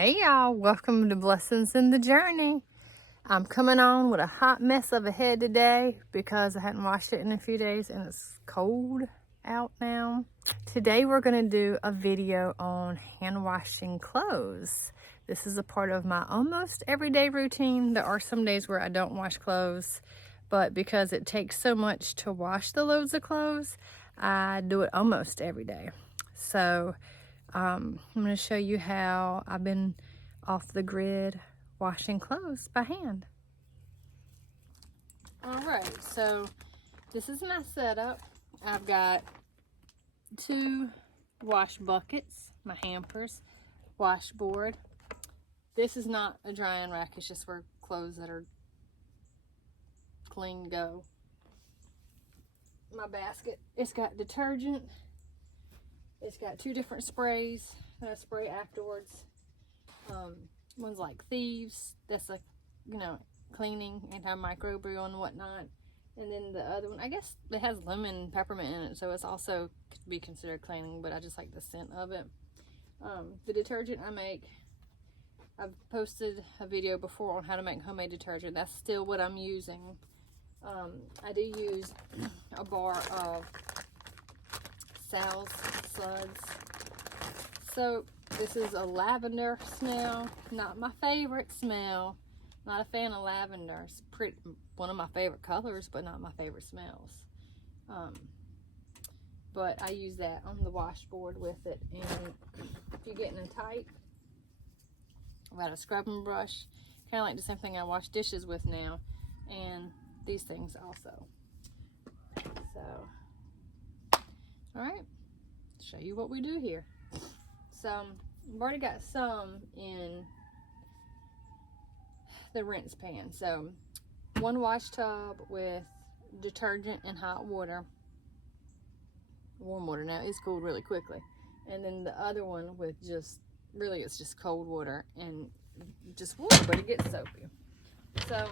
Hey y'all, welcome to Blessings in the Journey. I'm coming on with a hot mess of a head today because I hadn't washed it in a few days and it's cold out now. Today we're going to do a video on hand washing clothes. This is a part of my almost everyday routine. There are some days where I don't wash clothes, but because it takes so much to wash the loads of clothes, I do it almost every day. So I'm going to show you how I've been off the grid washing clothes by hand. Alright, so this is my setup. I've got 2 wash buckets, my hampers, washboard. This is not a drying rack, it's just for clothes that are clean to go. My basket, it's got detergent. It's got 2 different sprays that I spray afterwards. One's like Thieves, that's like, cleaning, antimicrobial and whatnot. And then the other one, I guess it has lemon and peppermint in it, so it's also could be considered cleaning, but I just like the scent of it. The detergent I make, I've posted a video before on how to make homemade detergent. That's still what I'm using. I do use a bar of Sal's Suds soap. This is a lavender smell, not my favorite smell. Not a fan of lavender. It's one of my favorite colors, but not my favorite smells. But I use that on the washboard with it. And if you're getting it tight, I've got a scrubbing brush, kind of like the same thing I wash dishes with now, and these things also. So, all right, show you what we do here. So I've already got some in the rinse pan. So 1 wash tub with detergent and hot water, warm water now, it's cooled really quickly, and then the other one with it's just cold water and just water, but it gets soapy. So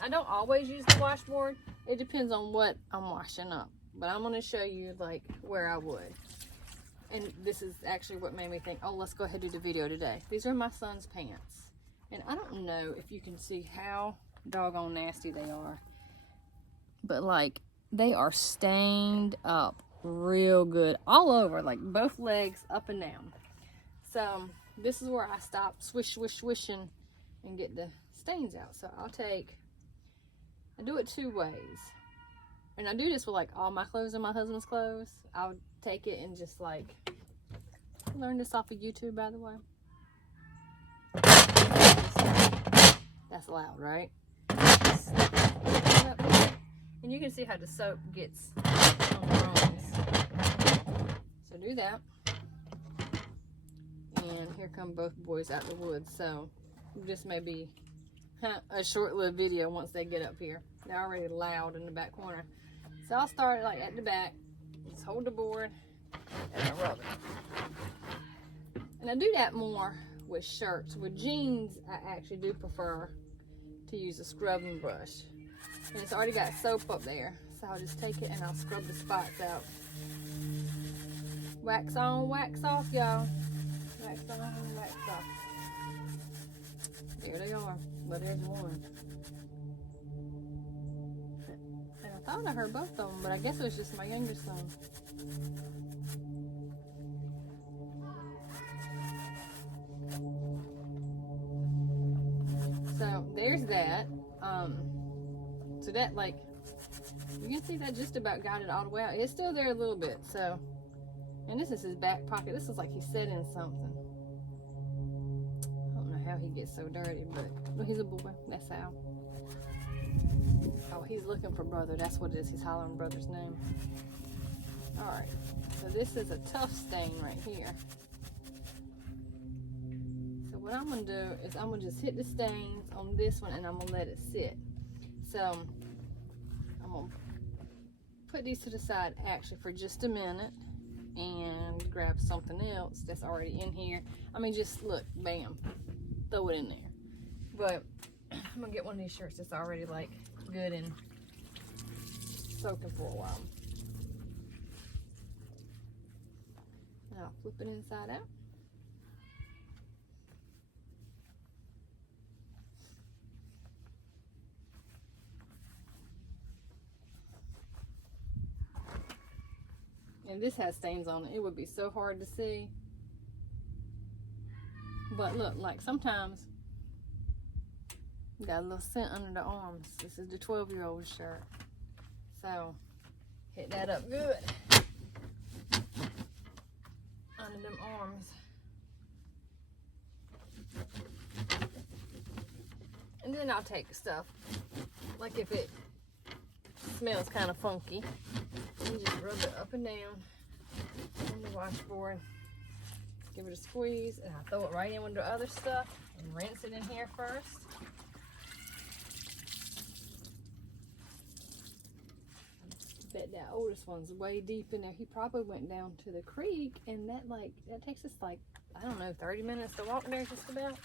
I don't always use the washboard, it depends on what I'm washing up, but I'm going to show you like where I would. And this is actually what made me think, oh, let's go ahead and do the video today. These are my son's pants. And I don't know if you can see how doggone nasty they are. But like, they are stained up real good. All over, like both legs up and down. So this is where I stop, swish, swish, swishing, and get the stains out. So I do it 2 ways. And I do this with like all my clothes and my husband's clothes. I'll take it and just like, learn this off of YouTube, by the way. That's loud, right? And you can see how the soap gets on the rungs. So do that. And here come both boys out the woods. So this may be a short-lived video once they get up here. They're already loud in the back corner. So I'll start like at the back. Just hold the board and I rub it. And I do that more with shirts. With jeans, I actually do prefer to use a scrubbing brush. And it's already got soap up there. So I'll just take it and I'll scrub the spots out. Wax on, wax off, y'all. Wax on, wax off. There they are. But there's one. And I thought I heard both of them, but I guess it was just my younger son. So there's that. So that, like, you can see that just about got it all the way out. It's still there a little bit. So, and this is his back pocket. This is like he set in something. I don't know how he gets so dirty, but well, he's a boy. That's how. Oh, he's looking for brother. That's what it is. He's hollering brother's name. All right. So this is a tough stain right here. So what I'm going to do is I'm going to just hit the stains on this one and I'm going to let it sit. So I'm going to put these to the side actually for just a minute and grab something else that's already in here. I mean, just look, bam, throw it in there. But I'm going to get one of these shirts that's already like good and soaking for a while. And I'll flip it inside out. And this has stains on it. It would be so hard to see. But look, like sometimes got a little scent under the arms. This is the 12-year-old shirt. So hit that up good under them arms. And then I'll take stuff, like if it smells kind of funky, you just rub it up and down on the washboard. Give it a squeeze, and I throw it right in with the other stuff and rinse it in here first. Bet that oldest one's way deep in there. He probably went down to the creek, and that takes us like, I don't know, 30 minutes to walk there just about.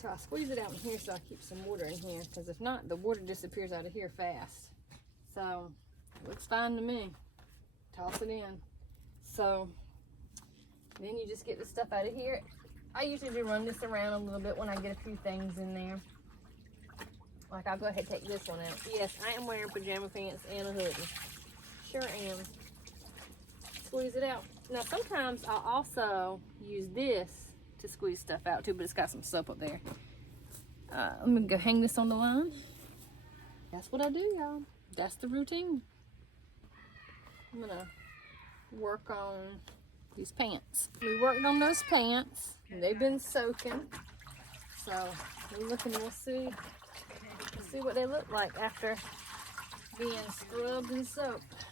So I squeeze it out in here so I keep some water in here, because if not, the water disappears out of here fast. So it looks fine to me. Toss it in. So then you just get the stuff out of here. I usually do run this around a little bit when I get a few things in there. Like I'll go ahead and take this one out. Yes, I am wearing pajama pants and a hoodie. Sure am. Squeeze it out. Now sometimes I'll also use this to squeeze stuff out too, but it's got some soap up there. I'm gonna go hang this on the line. That's what I do, y'all. That's the routine. I'm gonna work on these pants. We worked on those pants. They've been soaking. So we're looking, we'll see what they look like after being scrubbed and soaked.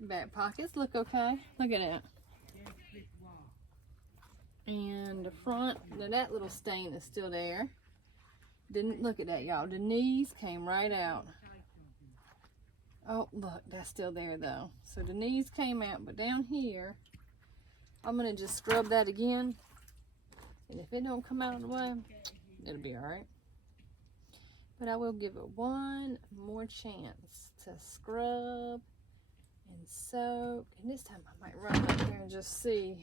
Back pockets look okay. Look at that. And the front, now that little stain is still there. Didn't look at that, y'all. The knees came right out. Oh, look, that's still there though. So the knees came out, but down here, I'm gonna just scrub that again. And if it don't come out of the way, it'll be all right. But I will give it one more chance to scrub and soak. And this time I might run out there and just see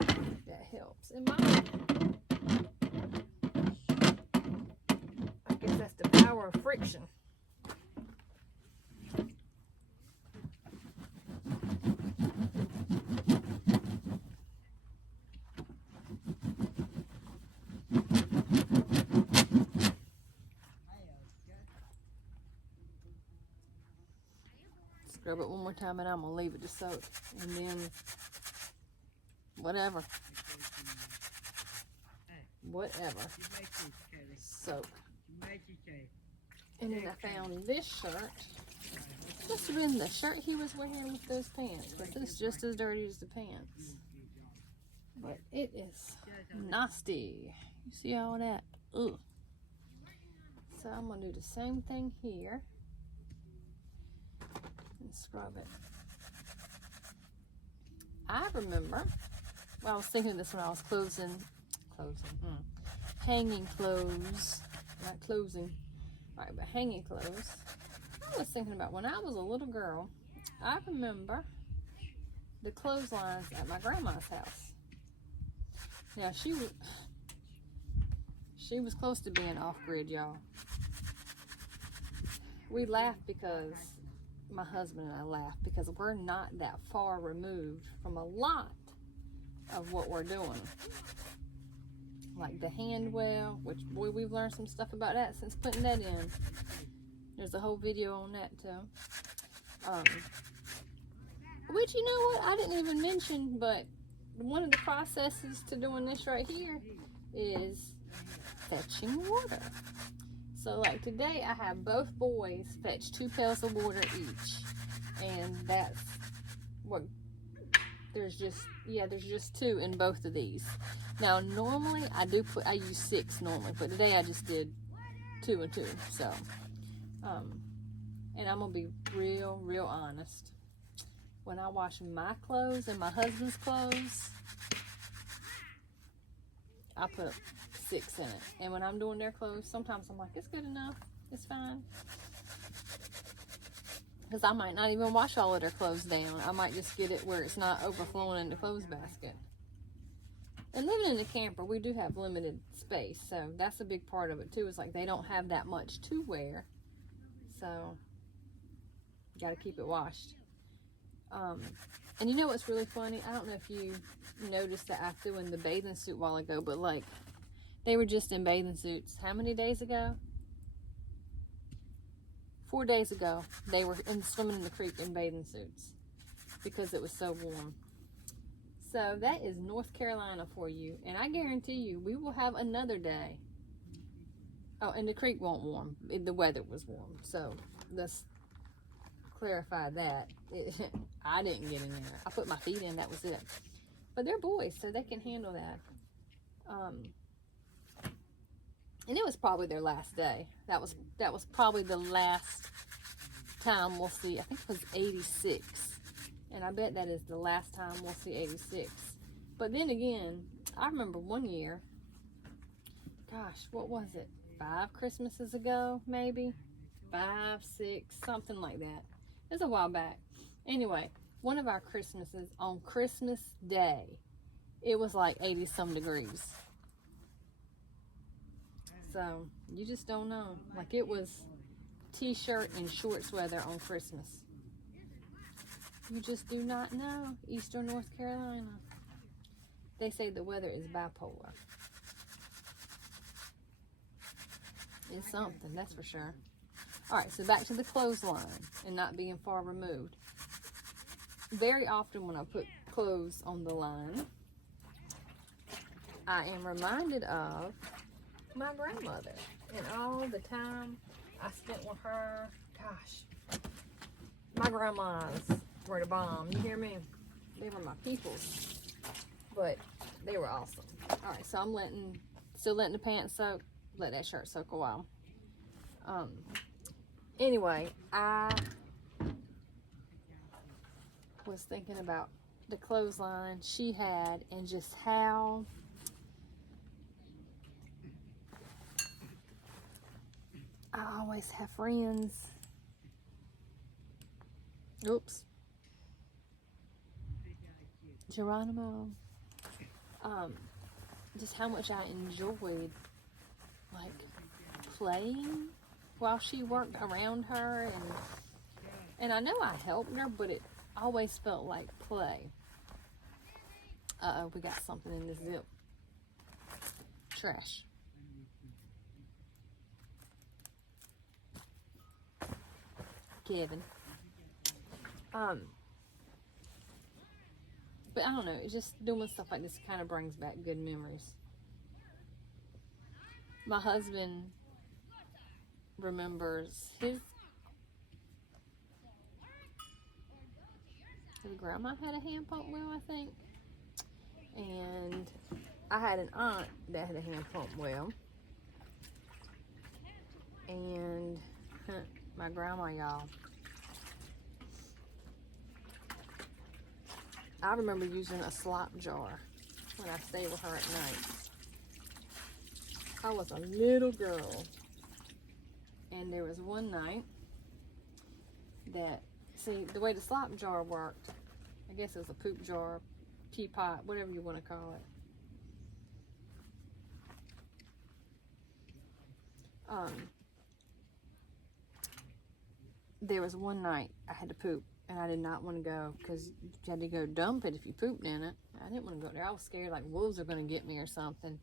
if that helps. It might. I guess that's the power of friction. Scrub it one more time and I'm gonna leave it to soak, and then whatever soak. And then I found this shirt. Must have been the shirt he was wearing with those pants, but it's just as dirty as the pants. But it is nasty. You see all that? Ugh. So I'm gonna do the same thing here. Scrub it. I remember, well, I was thinking of this when I was hanging clothes, not closing, right, but hanging clothes. I was thinking about when I was a little girl, I remember the clotheslines at my grandma's house. Now, she was close to being off-grid, y'all. We laughed because my husband and I laugh because we're not that far removed from a lot of what we're doing. Like the hand well, which boy, we've learned some stuff about that since putting that in. There's a whole video on that too. Which, you know what, I didn't even mention, but one of the processes to doing this right here is fetching water. So like today I have both boys fetch 2 pails of water each, and that's what, there's just 2 in both of these. Now normally I use 6 normally, but today I just did 2 and 2. So and I'm gonna be real honest. When I wash my clothes and my husband's clothes, I put 6 in it. And when I'm doing their clothes, sometimes I'm like, it's good enough. It's fine. Because I might not even wash all of their clothes down. I might just get it where it's not overflowing in the clothes basket. And living in a camper, we do have limited space, so that's a big part of it too. Is like they don't have that much to wear, so you got to keep it washed. And you know what's really funny? I don't know if you noticed that I threw in the bathing suit a while ago, but like they were just in bathing suits. How many days ago? 4 days ago, they were swimming in the creek in bathing suits because it was so warm. So that is North Carolina for you, and I guarantee you we will have another day. Oh, and the creek won't warm. The weather was warm, so let's clarify that. I didn't get in there. I put my feet in, that was it. But they're boys, so they can handle that. And it was probably their last day. That was probably the last time we'll see. I think it was 86. And I bet that is the last time we'll see 86. But then again, I remember one year, gosh, what was it? 5 Christmases ago, maybe? 5, 6, something like that. It was a while back. Anyway, one of our Christmases, on Christmas Day, it was like 80 some degrees. So, you just don't know. Like, it was t-shirt and shorts weather on Christmas. You just do not know. Eastern North Carolina. They say the weather is bipolar. It's something, that's for sure. Alright, so back to the clothesline and not being far removed. Very often when I put clothes on the line, I am reminded of my grandmother and all the time I spent with her. Gosh, my grandmas were the bomb. You hear me? They were my peoples, but they were awesome. All right, so I'm still letting the pants soak. Let that shirt soak a while. Anyway, I was thinking about the clothesline she had and just how I always have friends. Oops. Geronimo. Just how much I enjoyed, like, playing while she worked around her, and I know I helped her, but it always felt like play. Uh-oh, we got something in this zip. Trash. Kevin. But I don't know, it's just doing stuff like this kind of brings back good memories. My husband remembers his grandma had a hand pump well, I think. And I had an aunt that had a hand pump well. And my grandma, y'all. I remember using a slop jar when I stayed with her at night. I was a little girl. And there was one night that, see, the way the slop jar worked, I guess it was a poop jar, teapot, whatever you want to call it. There was one night I had to poop, and I did not want to go because you had to go dump it if you pooped in it. I didn't want to go there. I was scared like wolves are going to get me or something.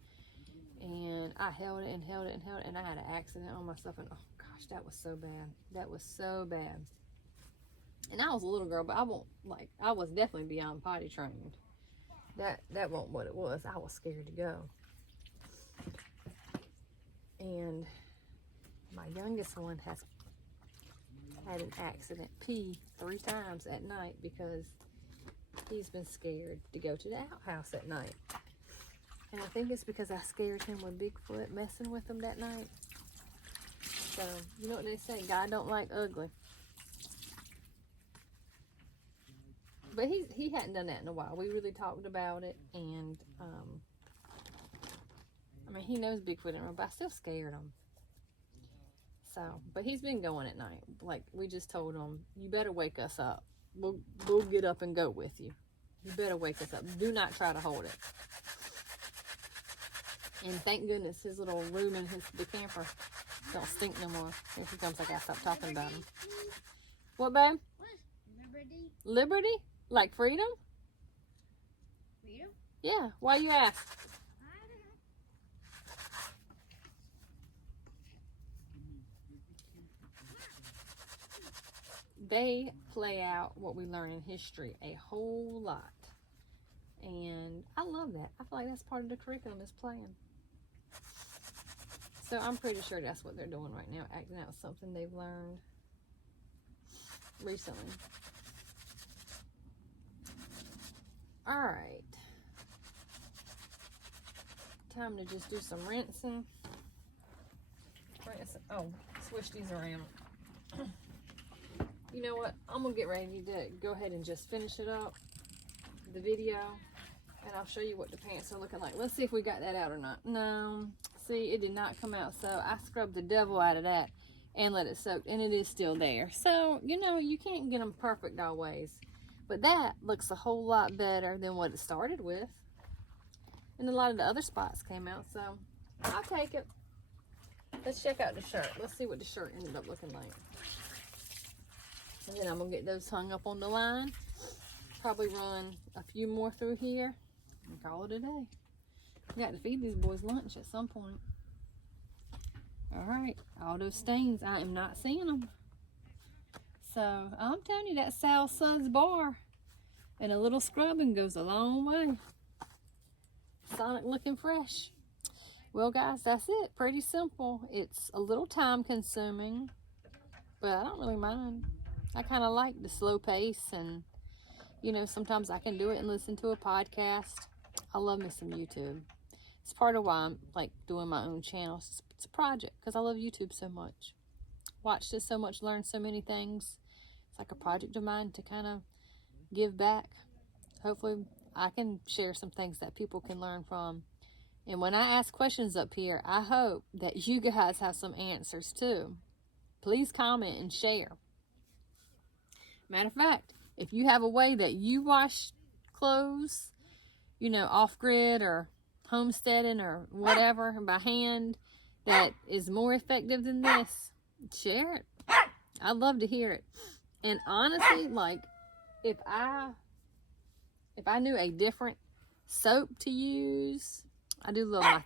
And I held it and held it and held it, and I had an accident on myself, and oh gosh, that was so bad. That was so bad. And I was a little girl, but I was definitely beyond potty trained. That wasn't what it was. I was scared to go. And my youngest one has had an accident pee 3 times at night because he's been scared to go to the outhouse at night. And I think it's because I scared him with Bigfoot messing with him that night. So, you know what they say, God don't like ugly. But he hadn't done that in a while. We really talked about it, and I mean, he knows Bigfoot, but I still scared him. So, but he's been going at night. Like, we just told him, you better wake us up. We'll get up and go with you. You better wake us up. Do not try to hold it. And thank goodness his little room in the camper don't stink no more. Here he comes. I gotta stop talking about him. What, babe? Liberty. Liberty? Like freedom? Freedom? Yeah. Why you ask? I don't know. They play out what we learn in history a whole lot. And I love that. I feel like that's part of the curriculum is playing. So I'm pretty sure that's what they're doing right now, acting out something they've learned recently. All right. Time to just do some rinsing. Oh, switch these around. You know what? I'm going to get ready to go ahead and just finish it up, the video, and I'll show you what the pants are looking like. Let's see if we got that out or not. No. See, it did not come out, so I scrubbed the devil out of that and let it soak, and it is still there. So, you know, you can't get them perfect always, but that looks a whole lot better than what it started with, and a lot of the other spots came out, so I'll take it. Let's check out the shirt. Let's see what the shirt ended up looking like. And then I'm going to get those hung up on the line. Probably run a few more through here and call it a day. Got to feed these boys lunch at some point. Alright, all those stains, I am not seeing them. So, I'm telling you, that Sal Suds bar and a little scrubbing goes a long way. Sonic looking fresh. Well, guys, that's it. Pretty simple. It's a little time consuming, but I don't really mind. I kind of like the slow pace, and, you know, sometimes I can do it and listen to a podcast. I love me some YouTube. It's part of why I'm, like, doing my own channel. It's a project, because I love YouTube so much. Watched it so much, learned so many things. It's like a project of mine to kind of give back. Hopefully, I can share some things that people can learn from. And when I ask questions up here, I hope that you guys have some answers, too. Please comment and share. Matter of fact, if you have a way that you wash clothes, you know, off-grid or homesteading or whatever by hand that is more effective than this, share it. I'd love to hear it. And honestly, like, if I knew a different soap to use, I do love my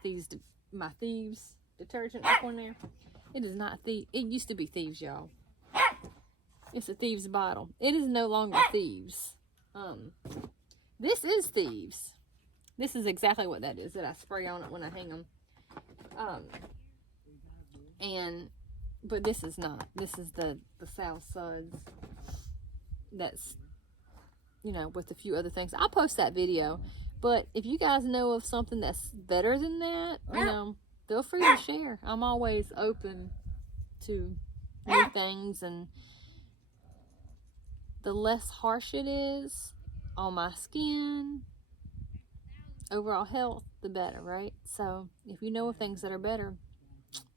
Thieves detergent up on there. It is not Thieves. It used to be Thieves, y'all. It's a Thieves bottle. It is no longer Thieves. This is Thieves. This is exactly what that is that I spray on it when I hang them. But this is not. This is the Sal Suds. That's, you know, with a few other things. I'll post that video. But if you guys know of something that's better than that, you know, feel free to share. I'm always open to new things, and the less harsh it is on my skin, overall health, the better, right? So if you know of things that are better,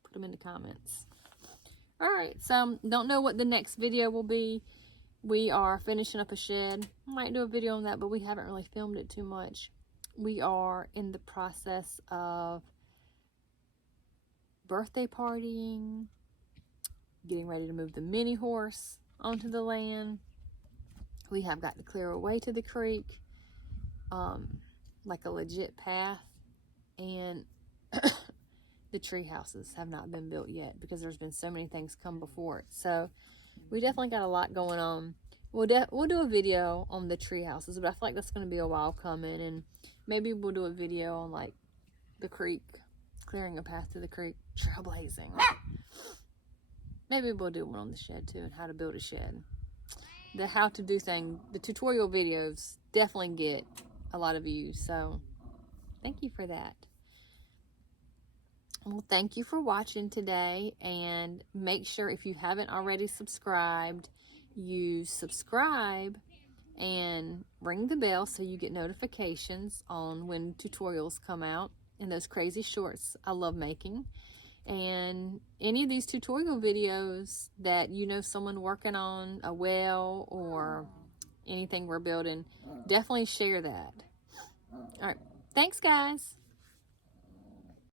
put them in the comments. Alright, so don't know what the next video will be. We are finishing up a shed. Might do a video on that, but we haven't really filmed it too much. We are in the process of birthday partying, getting ready to move the mini horse onto the land. We have got to clear away to the creek, like a legit path, and the tree houses have not been built yet because there's been so many things come before it. So we definitely got a lot going on. We'll do a video on the tree houses, but I feel like that's going to be a while coming, and maybe we'll do a video on like the creek, clearing a path to the creek, trailblazing. Maybe we'll do one on the shed too, and how to build a shed. The how to do thing, the tutorial videos definitely get a lot of views, so thank you for that. Well, thank you for watching today, and make sure if you haven't already subscribed, you subscribe and ring the bell so you get notifications on when tutorials come out and those crazy shorts I love making. And any of these tutorial videos that you know someone working on a well or anything we're building, definitely share that. All right, thanks guys.